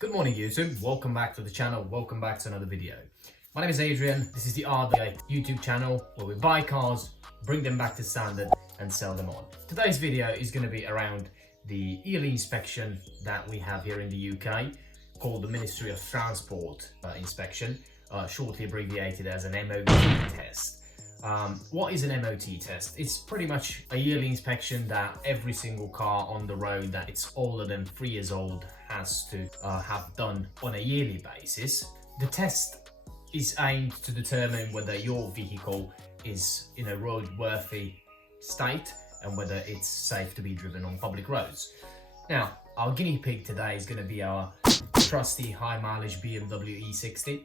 Good morning YouTube, welcome back to the channel, welcome back to another video. My name is Adrian, this is the RDA YouTube channel where we buy cars, bring them back to standard and sell them on. Today's video is going to be around the yearly inspection that we have here in the UK called the Ministry of Transport inspection, shortly abbreviated as an MOT test. What is an MOT test? It's pretty much a yearly inspection that every single car on the road that it's older than 3 years old has to have done on a yearly basis. The test is aimed to determine whether your vehicle is in a roadworthy state and whether it's safe to be driven on public roads. Now, our guinea pig today is going to be our trusty high mileage BMW E60.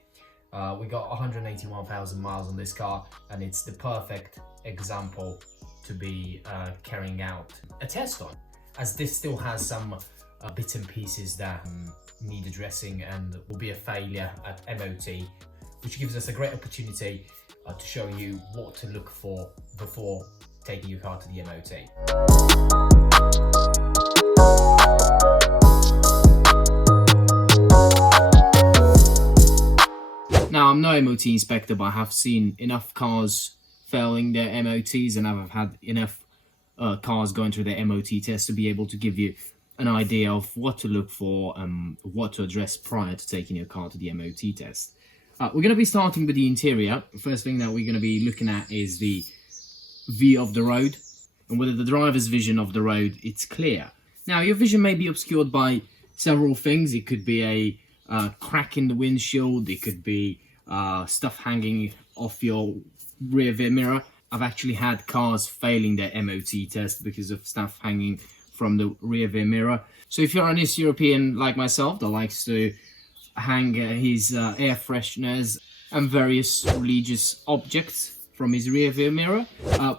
We got 181,000 miles on this car, and it's the perfect example to be carrying out a test on, as this still has some bits and pieces that need addressing and will be a failure at MOT, which gives us a great opportunity to show you what to look for before taking your car to the MOT. Now, I'm no MOT inspector, but I have seen enough cars failing their MOTs, and I've had enough cars going through their MOT test to be able to give you an idea of what to look for and what to address prior to taking your car to the MOT test. We're going to be starting with the interior. The first thing that we're going to be looking at is the view of the road and whether the driver's vision of the road it's clear. Now, your vision may be obscured by several things. It could be a crack in the windshield, it could be stuff hanging off your rear view mirror. I've actually had cars failing their MOT test because of stuff hanging from the rear view mirror. So if you're an East European like myself that likes to hang his air fresheners and various religious objects from his rear view mirror,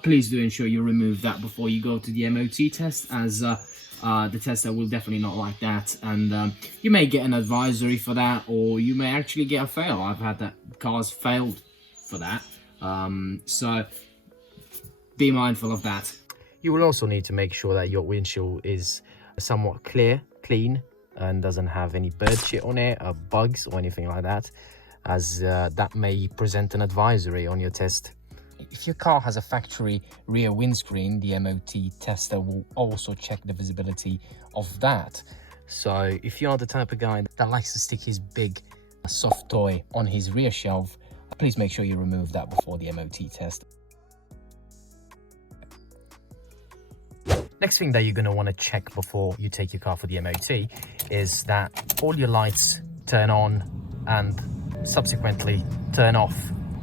please do ensure you remove that before you go to the MOT test, as the tester will definitely not like that, and you may get an advisory for that, or you may actually get a fail. I've had that cars failed for that, so be mindful of that. You will also need to make sure that your windshield is somewhat clean, and doesn't have any bird shit on it, or bugs or anything like that, as that may present an advisory on your test. If your car has a factory rear windscreen, the MOT tester will also check the visibility of that. So if you're the type of guy that likes to stick his big soft toy on his rear shelf, please make sure you remove that before the MOT test. Next thing that you're going to want to check before you take your car for the MOT is that all your lights turn on and subsequently turn off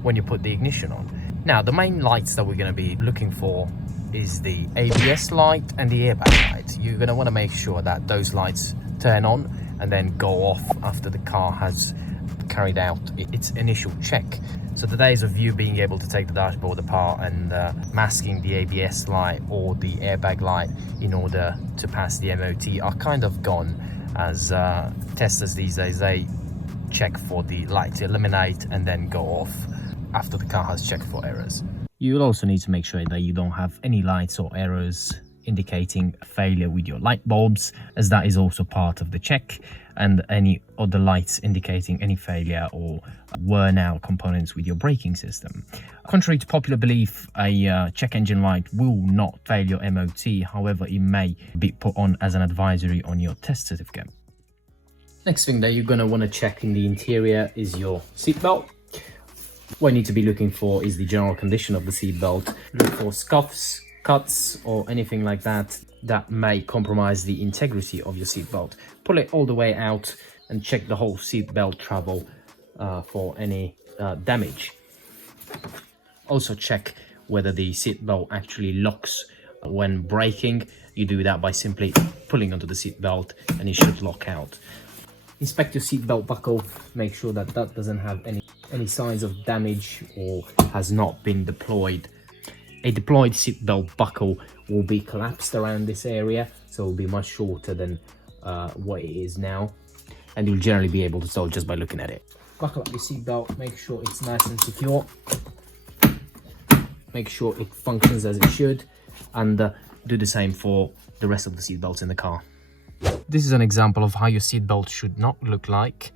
when you put the ignition on. Now, the main lights that we're going to be looking for is the ABS light and the airbag light. You're going to want to make sure that those lights turn on and then go off after the car has carried out its initial check. So the days of you being able to take the dashboard apart and masking the ABS light or the airbag light in order to pass the MOT are kind of gone, as testers these days, they check for the light to illuminate and then go off after the car has checked for errors. You'll also need to make sure that you don't have any lights or errors indicating failure with your light bulbs, as that is also part of the check, and any other lights indicating any failure or worn out components with your braking system. Contrary to popular belief, a check engine light will not fail your MOT. However, it may be put on as an advisory on your test certificate. Next thing that you're going to want to check in the interior is your seatbelt. What you need to be looking for is the general condition of the seatbelt. Look for scuffs, cuts, or anything like that that may compromise the integrity of your seatbelt. Pull it all the way out and check the whole seatbelt travel for any damage. Also check whether the seatbelt actually locks when braking. You do that by simply pulling onto the seatbelt and it should lock out. Inspect your seatbelt buckle, make sure that that doesn't have any signs of damage or has not been deployed. A deployed seatbelt buckle will be collapsed around this area, so it will be much shorter than what it is now, and you'll generally be able to tell just by looking at it. Buckle up your seatbelt, make sure it's nice and secure, make sure it functions as it should, and do the same for the rest of the seatbelts in the car. This is an example of how your seatbelt should not look like.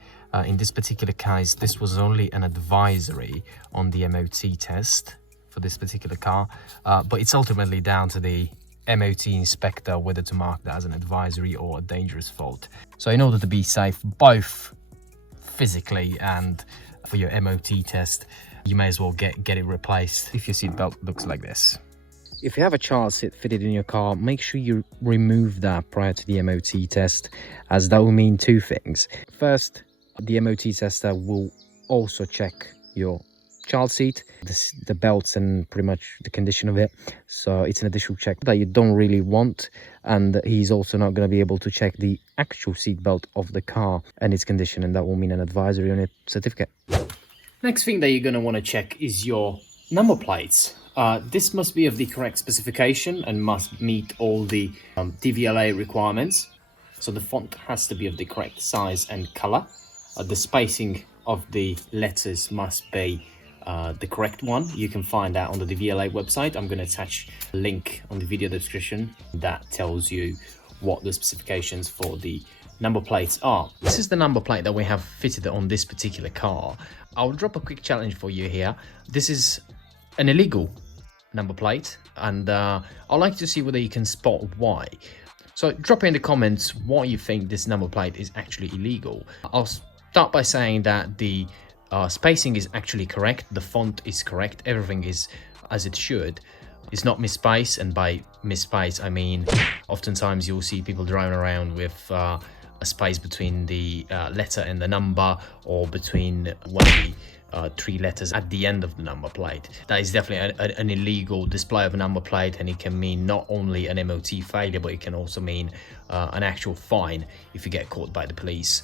In this particular case, this was only an advisory on the MOT test for this particular car, but it's ultimately down to the MOT inspector whether to mark that as an advisory or a dangerous fault. So in order to be safe, both physically and for your MOT test, you may as well get it replaced if your seatbelt looks like this. If you have a child seat fitted in your car, make sure you remove that prior to the MOT test, as that will mean two things. First, the MOT tester will also check your child seat, the belts and pretty much the condition of it. So it's an additional check that you don't really want, and he's also not going to be able to check the actual seat belt of the car and its condition, and that will mean an advisory on its certificate. Next thing that you're going to want to check is your number plates. This must be of the correct specification and must meet all the DVLA requirements. So the font has to be of the correct size and color. The spacing of the letters must be the correct one. You can find that on the DVLA website. I'm going to attach a link on the video description that tells you what the specifications for the number plates are. This is the number plate that we have fitted on this particular car. I'll drop a quick challenge for you here. This is an illegal number plate, and I'd like to see whether you can spot why. So drop in the comments why you think this number plate is actually illegal. I'll start by saying that the spacing is actually correct, the font is correct, everything is as it should. It's not misspaced, and by misspaced I mean oftentimes you'll see people driving around with a space between the letter and the number, or between one of the three letters at the end of the number plate. That is definitely an illegal display of a number plate, and it can mean not only an MOT failure, but it can also mean an actual fine if you get caught by the police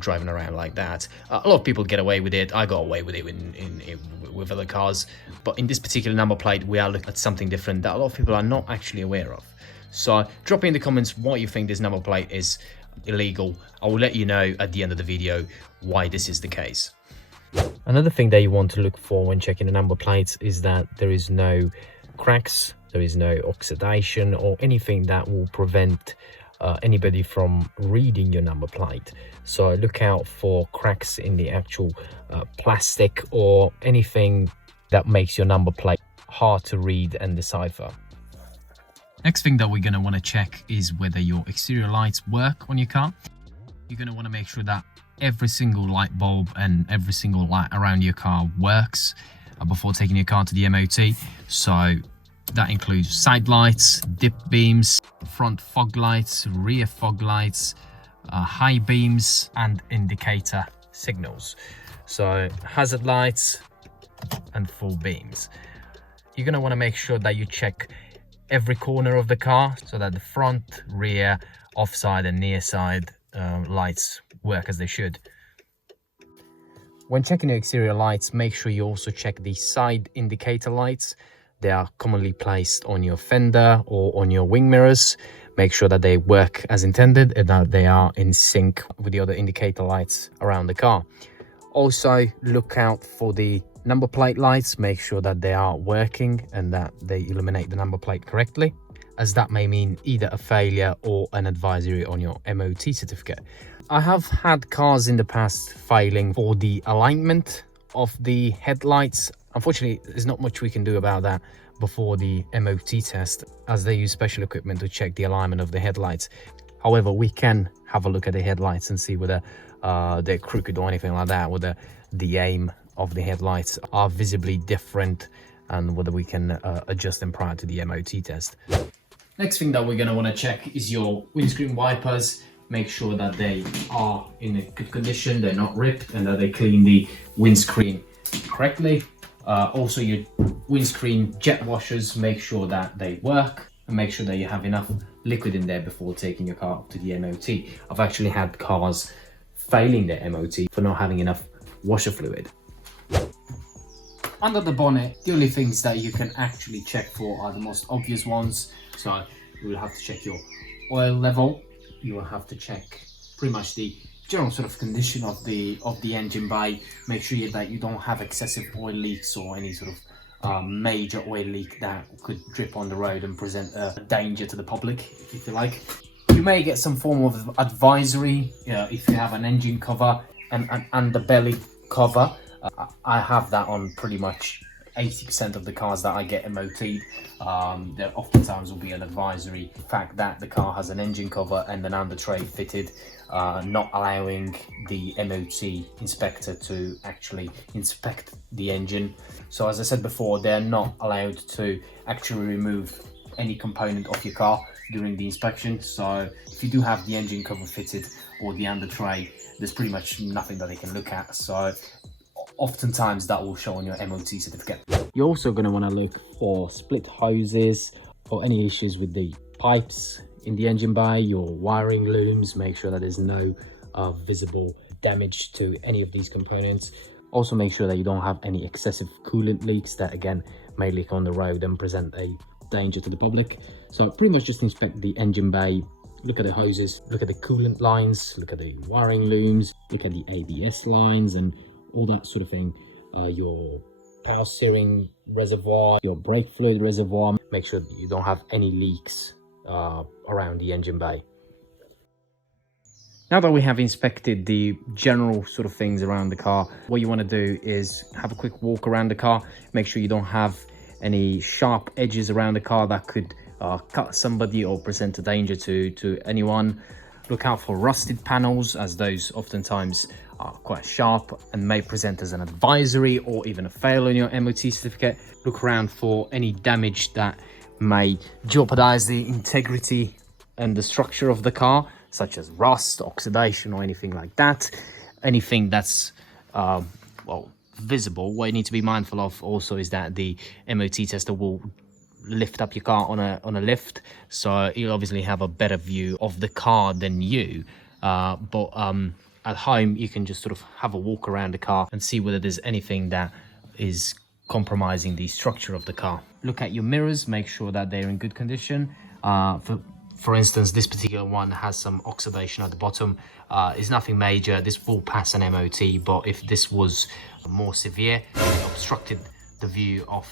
driving around like that. A lot of people get away with it. I got away with it with other cars, but in this particular number plate we are looking at something different that a lot of people are not actually aware of. So drop in the comments why you think this number plate is illegal. I will let you know at the end of the video why this is the case. Another thing that you want to look for when checking the number plates is that there is no cracks, there is no oxidation or anything that will prevent anybody from reading your number plate. So look out for cracks in the actual plastic or anything that makes your number plate hard to read and decipher. Next thing that we're going to want to check is whether your exterior lights work on your car. You're going to want to make sure that every single light bulb and every single light around your car works before taking your car to the MOT. So that includes side lights, dip beams, front fog lights, rear fog lights, high beams and indicator signals. So hazard lights and full beams. You're going to want to make sure that you check every corner of the car so that the front, rear, offside and near side lights work as they should. When checking the exterior lights, make sure you also check the side indicator lights. They are commonly placed on your fender or on your wing mirrors. Make sure that they work as intended and that they are in sync with the other indicator lights around the car. Also, look out for the number plate lights. Make sure that they are working and that they illuminate the number plate correctly, as that may mean either a failure or an advisory on your MOT certificate. I have had cars in the past failing for the alignment of the headlights. Unfortunately, there's not much we can do about that before the MOT test, as they use special equipment to check the alignment of the headlights. However, we can have a look at the headlights and see whether they're crooked or anything like that, whether the aim of the headlights are visibly different, and whether we can adjust them prior to the MOT test. Next thing that we're going to want to check is your windscreen wipers. Make sure that they are in a good condition, they're not ripped, and that they clean the windscreen correctly. Also, your windscreen jet washers, make sure that they work, and make sure that you have enough liquid in there before taking your car to the MOT. I've actually had cars failing their MOT for not having enough washer fluid. Under the bonnet, the only things that you can actually check for are the most obvious ones. So you will have to check your oil level. You will have to check pretty much the general sort of condition of the engine bay. Make sure that you don't have excessive oil leaks or any sort of major oil leak that could drip on the road and present a danger to the public, if you like. You may get some form of advisory if you have an engine cover and underbelly cover. I have that on pretty much 80% of the cars that I get MOT'd. There oftentimes will be an advisory fact that the car has an engine cover and an under tray fitted, not allowing the MOT inspector to actually inspect the engine. So as I said before, they're not allowed to actually remove any component of your car during the inspection. So if you do have the engine cover fitted or the under tray, there's pretty much nothing that they can look at. So oftentimes that will show on your MOT certificate. You're also going to want to look for split hoses or any issues with the pipes in the engine bay, your wiring looms. Make sure that there's no visible damage to any of these components. Also make sure that you don't have any excessive coolant leaks that again may leak on the road and present a danger to the public. So pretty much just inspect the engine bay, look at the hoses, look at the coolant lines, look at the wiring looms, look at the ABS lines and all that sort of thing. Your power steering reservoir, your brake fluid reservoir. Make sure that you don't have any leaks around the engine bay. Now that we have inspected the general sort of things around the car, what you want to do is have a quick walk around the car. Make sure you don't have any sharp edges around the car that could cut somebody or present a danger to anyone. Look out for rusted panels, as those oftentimes are quite sharp and may present as an advisory or even a fail on your MOT certificate. Look around for any damage that may jeopardize the integrity and the structure of the car, such as rust, oxidation, or anything like that. Anything that's well, visible. What you need to be mindful of also is that the MOT tester will lift up your car on a lift, so you'll obviously have a better view of the car than you. But at home you can just sort of have a walk around the car and see whether there's anything that is compromising the structure of the car. Look at your mirrors, make sure that they're in good condition. For instance, this particular one has some oxidation at the bottom. It's nothing major. This will pass an MOT, but if this was more severe, it obstructed the view of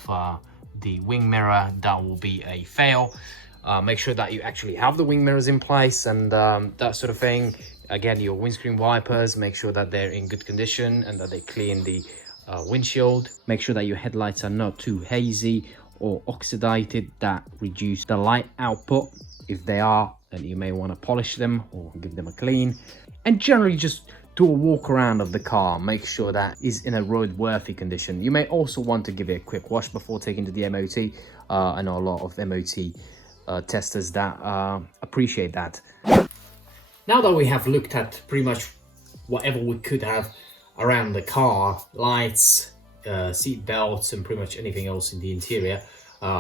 the wing mirror, that will be a fail. Make sure that you actually have the wing mirrors in place and that sort of thing. Again, your windscreen wipers, make sure that they're in good condition and that they clean the windshield. Make sure that your headlights are not too hazy or oxidated, that reduce the light output. If they are, then you may want to polish them or give them a clean. And generally just do a walk around of the car, make sure that is in a roadworthy condition. You may also want to give it a quick wash before taking to the MOT. I know a lot of MOT testers that appreciate that. Now that we have looked at pretty much whatever we could have around the car, lights, seat belts, and pretty much anything else in the interior,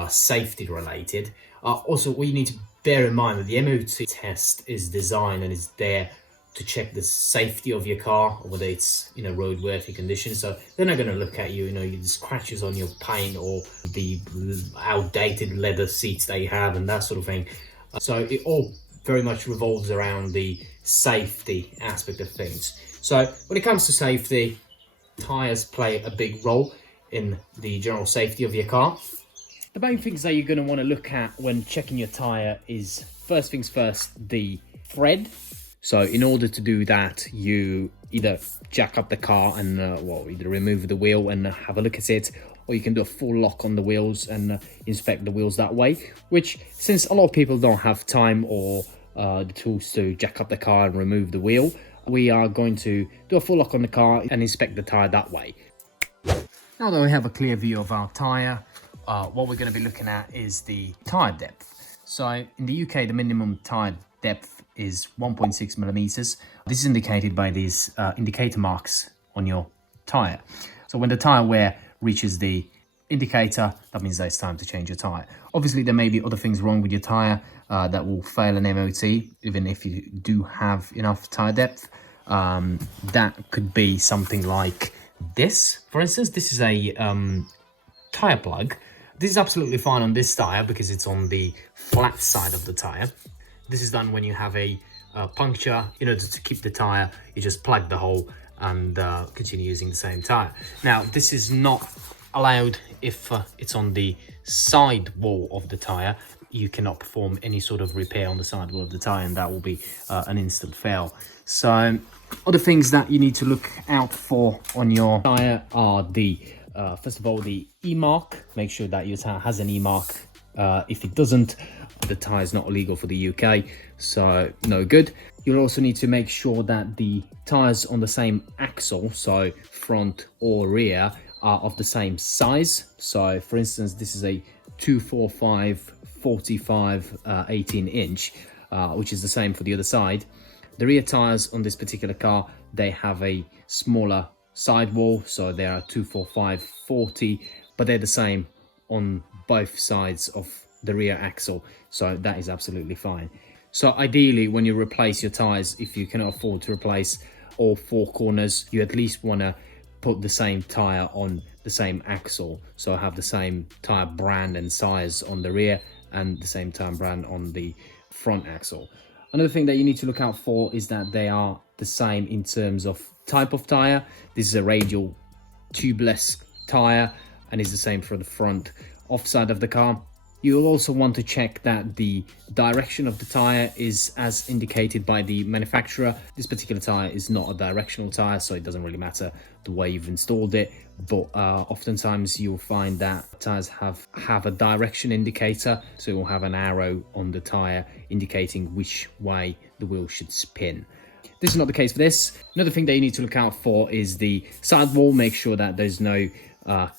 safety related. Also, we need to bear in mind that the MOT test is designed and is there to check the safety of your car, whether it's in a roadworthy condition. So they're not going to look at you, the scratches on your paint or the outdated leather seats that you have and that sort of thing. So it all very much revolves around the safety aspect of things. So when it comes to safety, tires play a big role in the general safety of your car. The main things that you're going to want to look at when checking your tire is, first things first, the thread. So in order to do that, you either jack up the car and either remove the wheel and have a look at it, or you can do a full lock on the wheels and inspect the wheels that way, which, since a lot of people don't have time or the tools to jack up the car and remove the wheel, we are going to do a full lock on the car and inspect the tire that way. Now that we have a clear view of our tire, what we're going to be looking at is the tire depth. So in the UK, the minimum tire depth is 1.6 millimeters. This is indicated by these indicator marks on your tire. So when the tire wear reaches the indicator, that means that it's time to change your tire. Obviously, there may be other things wrong with your tire that will fail an MOT, even if you do have enough tire depth. That could be something like this. For instance, this is a tire plug. This is absolutely fine on this tire because it's on the flat side of the tire. This is done when you have a puncture. In order to keep the tire, you just plug the hole and continue using the same tire. Now, this is not allowed if it's on the side wall of the tire. you cannot perform any sort of repair on the sidewall of the tire, and that will be an instant fail. So other things that you need to look out for on your tire are the first of all, the E-mark. Make sure that your tire has an E-mark. If it doesn't, the tire is not illegal for the UK, so no good. You'll also need to make sure that the tires on the same axle, so front or rear, are of the same size. So for instance, this is a 245 45 18 inch, which is the same for the other side. The rear tires on this particular car, they have a smaller sidewall, so they are 245 40, but they're the same on both sides of the rear axle, so that is absolutely fine. So ideally, when you replace your tires, if you cannot afford to replace all four corners, you at least want to put the same tire on the same axle, so have the same tire brand and size on the rear and the same tire brand on the front axle. Another thing that you need to look out for is that they are the same in terms of type of tire. This is a radial tubeless tire and is the same for the front offside of the car. You'll also want to check that the direction of the tire is as indicated by the manufacturer. This particular tire is not a directional tire, so it doesn't really matter the way you've installed it, but oftentimes you'll find that tires have a direction indicator, so you'll have an arrow on the tire indicating which way the wheel should spin. This is not the case for this. Another thing that you need to look out for is the sidewall. Make sure that there's no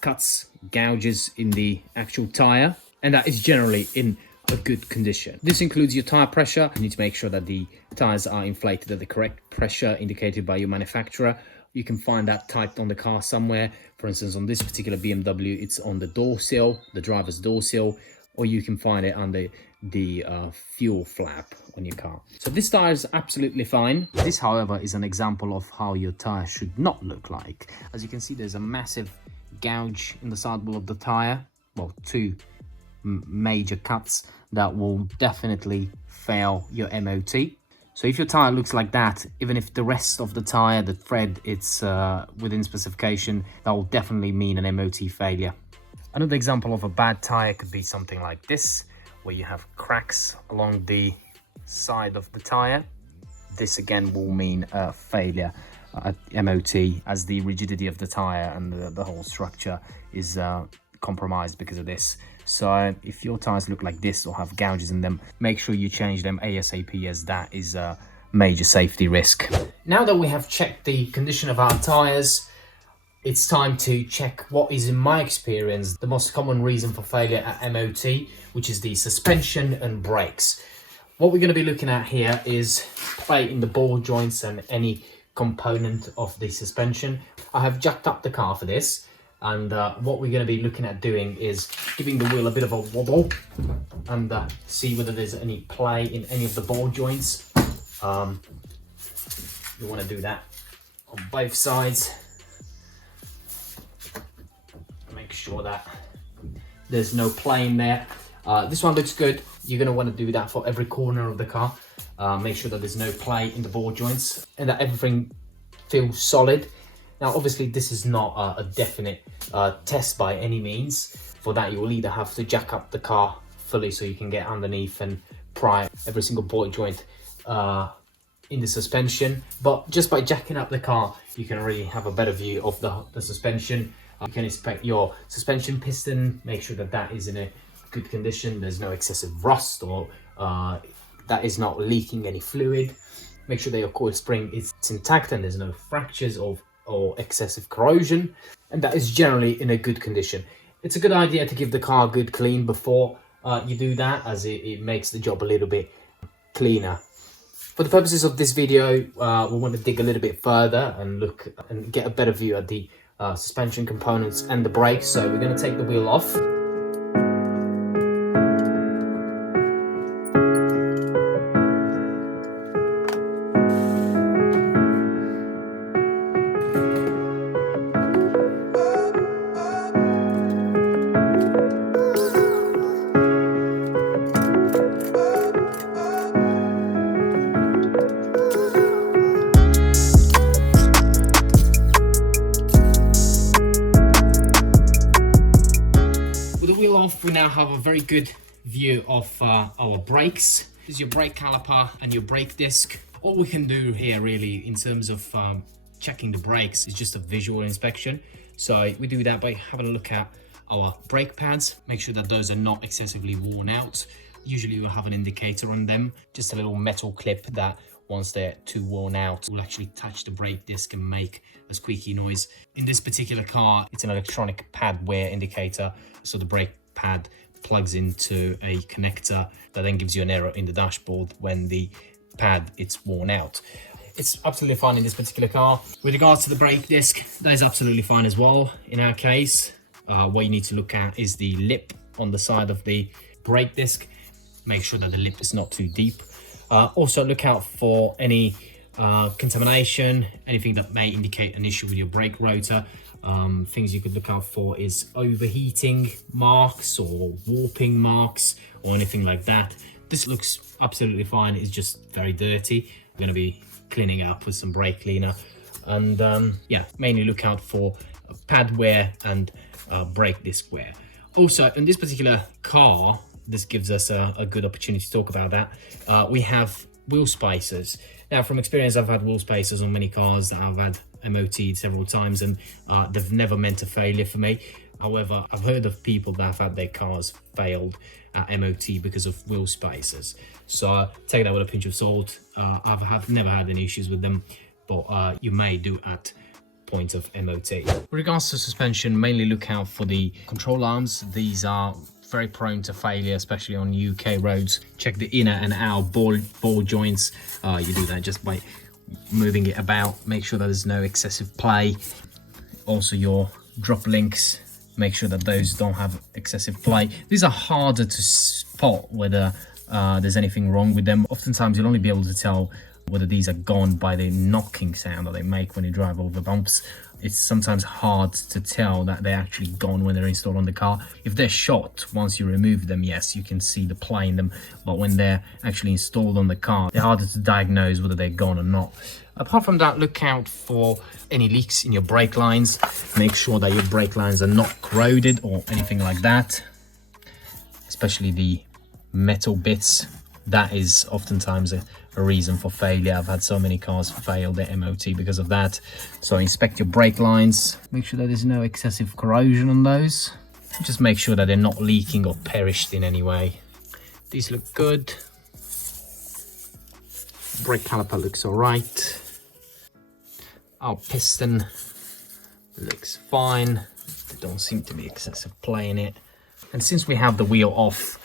cuts, gouges in the actual tire, and that is generally in a good condition. This includes your tire pressure. You need to make sure that the tires are inflated at the correct pressure indicated by your manufacturer. You can find that typed on the car somewhere. For instance, on this particular BMW, it's on the door sill, the driver's door sill, or you can find it under the fuel flap on your car. So this tire is absolutely fine. This, however, is an example of how your tire should not look like. As you can see, there's a massive gouge in the sidewall of the tire. Well, two major cuts that will definitely fail your MOT. So if your tire looks like that, even if the rest of the tire, the thread, it's within specification, that will definitely mean an MOT failure. Another example of a bad tire could be something like this, where you have cracks along the side of the tire. This again will mean a failure at MOT, as the rigidity of the tire and the whole structure is compromised because of this. So if your tires look like this or have gouges in them, make sure you change them ASAP, as that is a major safety risk. Now that we have checked the condition of our tires, it's time to check what is, in my experience, the most common reason for failure at MOT, which is the suspension and brakes. What we're going to be looking at here is play in the ball joints and any component of the suspension. I have jacked up the car for this, and what we're going to be looking at doing is giving the wheel a bit of a wobble and see whether there's any play in any of the ball joints. You want to do that on both sides. Make sure that there's no play in there. This one looks good. You're going to want to do that for every corner of the car. Make sure that there's no play in the ball joints and that everything feels solid. Now, obviously, this is not a definite test by any means. For that, you will either have to jack up the car fully so you can get underneath and pry every single ball joint in the suspension. But just by jacking up the car, you can really have a better view of the suspension. You can inspect your suspension piston, make sure that that is in a good condition. There's no excessive rust or that is not leaking any fluid. Make sure that your coil spring is intact and there's no fractures or excessive corrosion, and that is generally in a good condition. It's a good idea to give the car a good clean before you do that, as it makes the job a little bit cleaner. For the purposes of this video, we want to dig a little bit further and look and get a better view at the suspension components and the brakes. So we're going to take the wheel off. We now have a very good view of our brakes. This is your brake caliper and your brake disc. All we can do here really in terms of checking the brakes is just a visual inspection. So we do that by having a look at our brake pads, make sure that those are not excessively worn out. Usually we'll have an indicator on them, just a little metal clip that once they're too worn out will actually touch the brake disc and make a squeaky noise. In this particular car, it's an electronic pad wear indicator, so the brake pad plugs into a connector that then gives you an error in the dashboard when the pad it's worn out. It's absolutely fine in this particular car. With regards to the brake disc, that is absolutely fine as well. In our case, what you need to look at is the lip on the side of the brake disc. Make sure that the lip is not too deep. Also look out for any contamination, anything that may indicate an issue with your brake rotor. Things you could look out for is overheating marks or warping marks or anything like that. This looks absolutely fine. It's just very dirty. I'm going to be cleaning up with some brake cleaner, and yeah, mainly look out for pad wear and brake disc wear. Also, in this particular car, this gives us a good opportunity to talk about that. We have wheel spacers. Now, from experience, I've had wheel spacers on many cars that I've had MOT'd several times, and they've never meant a failure for me. However, I've heard of people that have had their cars failed at MOT because of wheel spacers. So take that with a pinch of salt. I've never had any issues with them, but you may do at point of MOT. With regards to suspension, mainly look out for the control arms. These are very prone to failure, especially on UK roads. Check the inner and outer ball joints. You do that just by moving it about. Make sure that there's no excessive play. Also your drop links, make sure that those don't have excessive play. These are harder to spot whether there's anything wrong with them. Oftentimes you'll only be able to tell whether these are gone by the knocking sound that they make when you drive over bumps. It's sometimes hard to tell that they're actually gone when they're installed on the car. If they're shot, once you remove them, yes, you can see the play in them, but when they're actually installed on the car, they're harder to diagnose whether they're gone or not. Apart from that, look out for any leaks in your brake lines. Make sure that your brake lines are not corroded or anything like that, especially the metal bits. That is oftentimes a reason for failure. I've had so many cars fail their MOT because of that. So inspect your brake lines, make sure that there's no excessive corrosion on those. Just make sure that they're not leaking or perished in any way. These look good. Brake caliper looks all right. Our piston looks fine. There don't seem to be excessive play in it. And since we have the wheel off,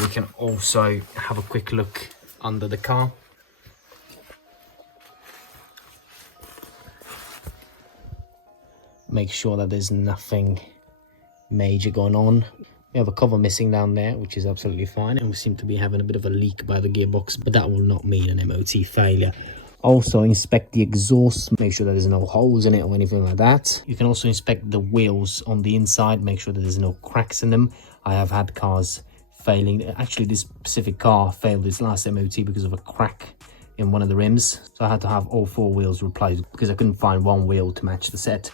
we can also have a quick look under the car. Make sure that there's nothing major going on. We have a cover missing down there, which is absolutely fine, and we seem to be having a bit of a leak by the gearbox, but that will not mean an MOT failure. Also inspect the exhaust, make sure that there's no holes in it or anything like that. You can also inspect the wheels on the inside, make sure that there's no cracks in them. I have had cars failing. Actually, this specific car failed its last MOT because of a crack in one of the rims. So I had to have all 4 wheels replaced because I couldn't find one wheel to match the set.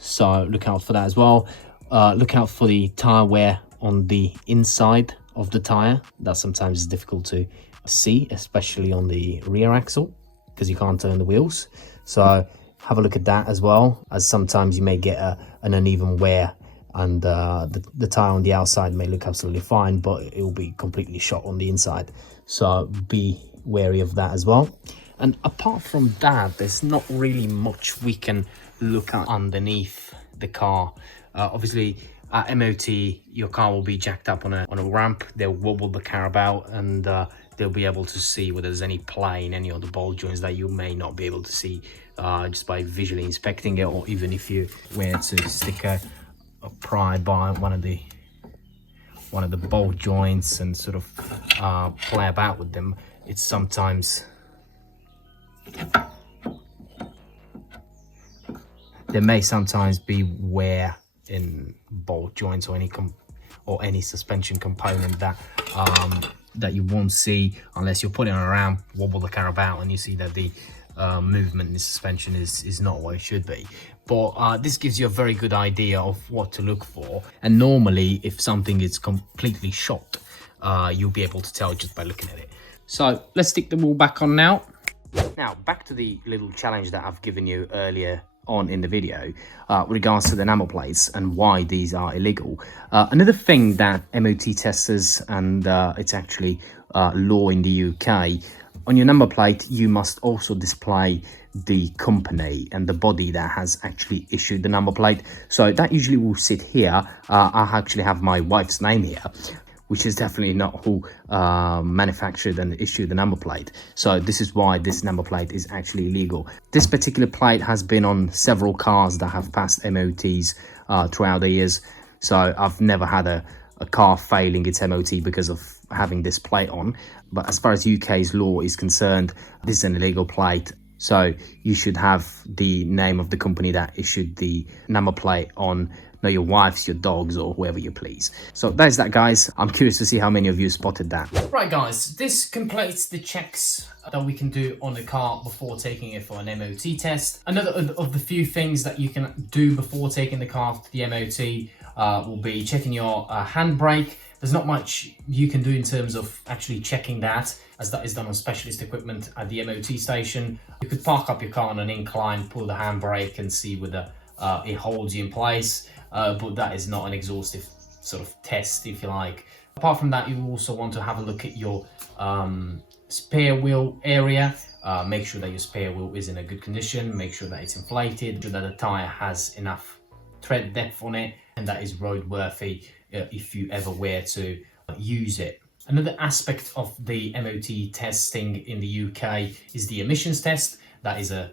So look out for that as well. Look out for the tire wear on the inside of the tire. That sometimes is difficult to see, especially on the rear axle, because you can't turn the wheels. So have a look at that as well, as sometimes you may get an uneven wear, and the tire on the outside may look absolutely fine, but it will be completely shot on the inside. So be wary of that as well. And apart from that, there's not really much we can look at underneath the car. Obviously at MOT, your car will be jacked up on a ramp. They'll wobble the car about, and they'll be able to see whether there's any play in any of the ball joints that you may not be able to see just by visually inspecting it, or even if you were to stick a pry by one of the ball joints and sort of play about with them. It's sometimes there may sometimes be wear in ball joints or any suspension component that that you won't see unless you're putting it around, wobble the car about, and you see that the movement in the suspension is not what it should be. But this gives you a very good idea of what to look for. And normally, if something is completely shot, you'll be able to tell just by looking at it. So let's stick the wheel back on now. Now, back to the little challenge that I've given you earlier on in the video with regards to the number plates and why these are illegal. Another thing that MOT testers, and it's actually law in the UK, on your number plate you must also display the company and the body that has actually issued the number plate. So that usually will sit here. I actually have my wife's name here, which is definitely not who manufactured and issued the number plate. So this is why this number plate is actually illegal. This particular plate has been on several cars that have passed MOTs throughout the years. So I've never had a car failing its MOT because of having this plate on. But as far as UK's law is concerned, this is an illegal plate. So you should have the name of the company that issued the number plate on, not your wife's, your dog's, or whoever you please. So there's that, guys. I'm curious to see how many of you spotted that. Right, guys, this completes the checks that we can do on the car before taking it for an MOT test. Another of the few things that you can do before taking the car to the MOT will be checking your handbrake. There's not much you can do in terms of actually checking that, as that is done on specialist equipment at the MOT station. You could park up your car on an incline, pull the handbrake and see whether it holds you in place, but that is not an exhaustive sort of test, if you like. Apart from that, you also want to have a look at your spare wheel area. Make sure that your spare wheel is in a good condition, make sure that it's inflated, make sure that the tire has enough tread depth on it, and that is roadworthy if you ever were to use it. Another aspect of the MOT testing in the UK is the emissions test. That is a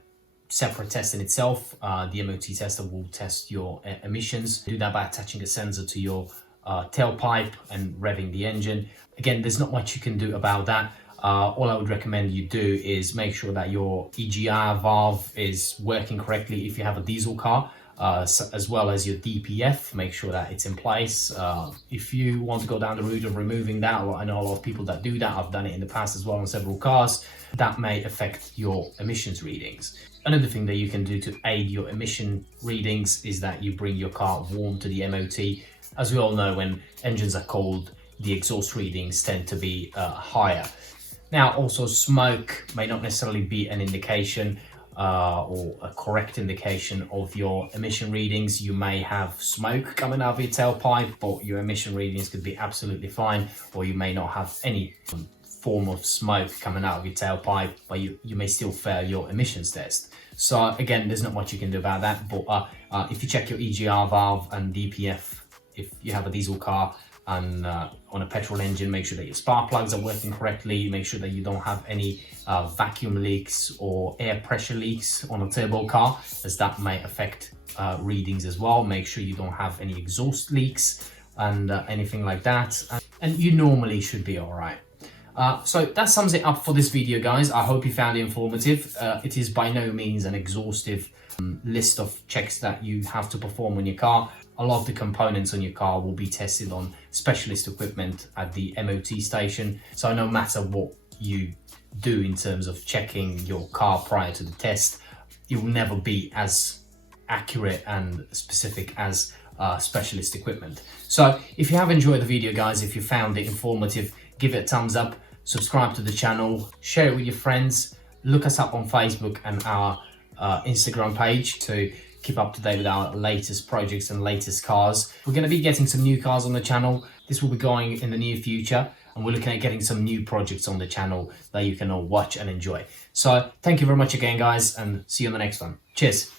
separate test in itself. The MOT tester will test your emissions. Do that by attaching a sensor to your tailpipe and revving the engine. Again, there's not much you can do about that. All I would recommend you do is make sure that your EGR valve is working correctly if you have a diesel car. As well as your DPF, make sure that it's in place. If you want to go down the route of removing that, I know a lot of people that do that. I've done it in the past as well on several cars. That may affect your emissions readings. Another thing that you can do to aid your emission readings is that you bring your car warm to the MOT. As we all know, when engines are cold, the exhaust readings tend to be higher. Now, also smoke may not necessarily be an indication or a correct indication of your emission readings. You may have smoke coming out of your tailpipe, but your emission readings could be absolutely fine, or you may not have any form of smoke coming out of your tailpipe, but you may still fail your emissions test. So again, there's not much you can do about that, but if you check your EGR valve and DPF, if you have a diesel car and on a petrol engine, make sure that your spark plugs are working correctly, make sure that you don't have any vacuum leaks or air pressure leaks on a turbo car, as that may affect readings as well. Make sure you don't have any exhaust leaks and anything like that, and you normally should be all right. So that sums it up for this video, guys. I hope you found it informative. It is by no means an exhaustive list of checks that you have to perform on your car. A lot of the components on your car will be tested on specialist equipment at the MOT station. So no matter what you do in terms of checking your car prior to the test, it will never be as accurate and specific as specialist equipment. So if you have enjoyed the video, guys, if you found it informative, give it a thumbs up, subscribe to the channel, share it with your friends, look us up on Facebook and our Instagram page to keep up to date with our latest projects and latest cars. We're going to be getting some new cars on the channel. This will be going in the near future, and we're looking at getting some new projects on the channel that you can all watch and enjoy. So thank you very much again, guys, and see you on the next one. Cheers.